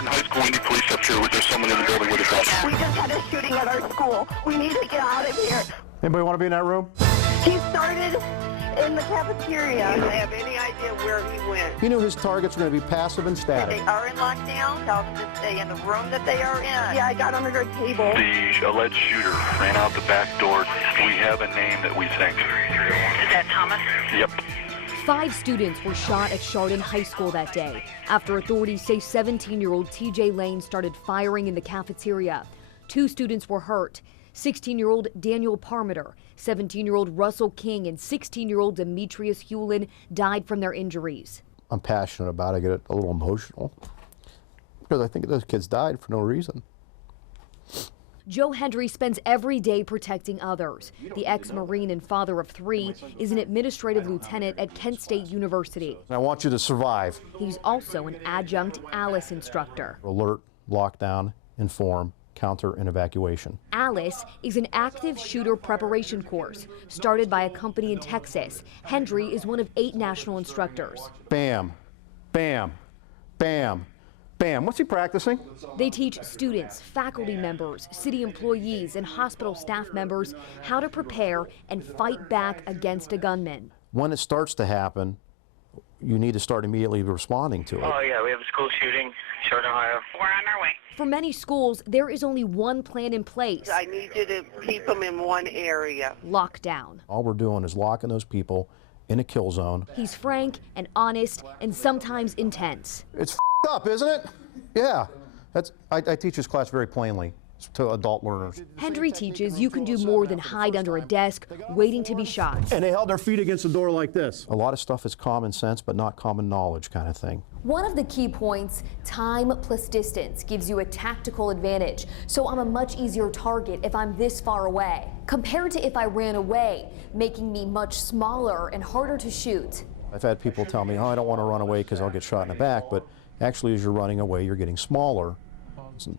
Chardon High School, we need police up here. There's someone in the building with a gun. We just had a shooting at our school. We need to get out of here. Anybody want to be in that room? He started in the cafeteria. Do you have any idea where he went? He knew his targets were going to be passive and They static. are in lockdown. Tell them to stay in the room that they are in. Yeah, I got under a table. The alleged shooter ran out the back door. We have a name that we think. Is that Thomas? Yep. 5 students were shot at Chardon High School that day after authorities say 17-year-old TJ Lane started firing in the cafeteria. 2 students were hurt. 16-year-old Daniel Parmiter, 17-year-old Russell King, and 16-year-old Demetrius Hewlin died from their injuries. I'm passionate about it. I get a little emotional because I think those kids died for no reason. Joe Hendry spends every day protecting others. The ex-Marine and father of 3 is an administrative lieutenant at Kent State University. I want you to survive. He's also an adjunct Alice instructor. Alert, lockdown, inform, counter, and evacuation. Alice is an active shooter preparation course started by a company in Texas. Hendry is one of 8 national instructors. Bam, bam, bam, bam. What's he practicing? They teach students, faculty members, city employees, and hospital staff members how to prepare and fight back against a gunman. When it starts to happen, you need to start immediately responding to it. Oh, yeah, we have a school shooting, Chardon, Ohio. We're on our way. For many schools, there is only one plan in place: I need you to keep them in one area. lockdown. All we're doing is locking those people in a kill zone. He's frank and honest and sometimes intense. It's up, isn't it? Yeah. I teach this class very plainly to adult learners. Hendry teaches you can do more than hide under a desk waiting to be shot. And they held their feet against the door like this. A lot of stuff is common sense, but not common knowledge kind of thing. One of the key points, time plus distance, gives you a tactical advantage. So I'm a much easier target if I'm this far away, compared to if I ran away, making me much smaller and harder to shoot. I've had people tell me, oh, I don't want to run away because I'll get shot in the back, but actually as you're running away, you're getting smaller.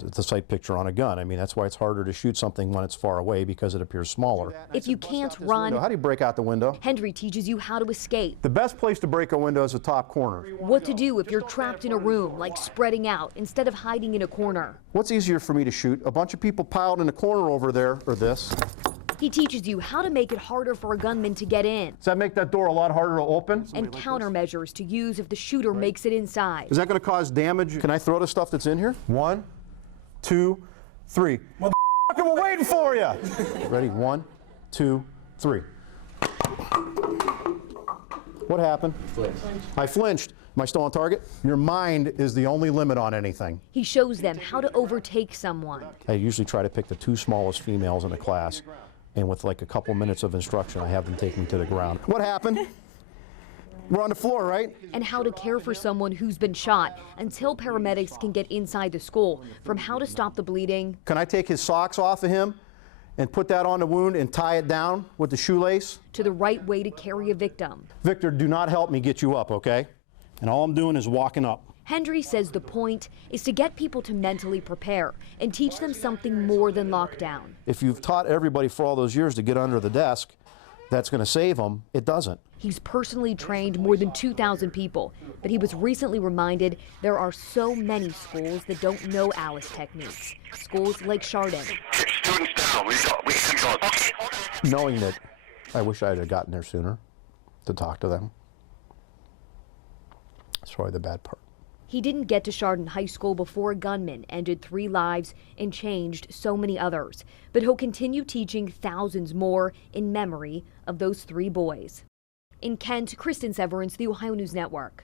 It's a sight picture on a gun. I mean, that's why it's harder to shoot something when it's far away, because it appears smaller. If you can't run, How do you break out the window? Hendry teaches you how to escape. The best place to break a window is the top corner. What to do if you're trapped in a room, like spreading out instead of hiding in a corner. What's easier for me to shoot? A bunch of people piled in a corner over there, or this? He teaches you how to make it harder for a gunman to get in, Does that make that door a lot harder to open? and countermeasures to use if the shooter makes it inside. Is that going to cause damage? Can I throw the stuff that's in here? 1, 2, 3. Motherfucker, we're waiting for you. Ready? 1, 2, 3. What happened? I flinched. Am I still on target? Your mind is the only limit on anything. He shows them how to overtake someone. I usually try to pick the 2 smallest females in the class, and with like a couple minutes of instruction, I have them take them to the ground. What happened? We're on the floor, right? And how to care for someone who's been shot until paramedics can get inside the school, from how to stop the bleeding. Can I take his socks off of him and put that on the wound and tie it down with the shoelace? To the right way to carry a victim. Victor, do not help me get you up, okay? And all I'm doing is walking up. Hendry says the point is to get people to mentally prepare and teach them something more than lockdown. If you've taught everybody for all those years to get under the desk, that's going to save them. It doesn't. He's personally trained more than 2,000 people, but he was recently reminded there are so many schools that don't know Alice techniques. Schools like Chardon. Students down. We can go. Knowing that I wish I had gotten there sooner to talk to them. That's probably the bad part. He didn't get to Chardon High School before a gunman ended 3 lives and changed so many others. But he'll continue teaching thousands more in memory of those 3 boys. In Kent, Kristen Severance, the Ohio News Network.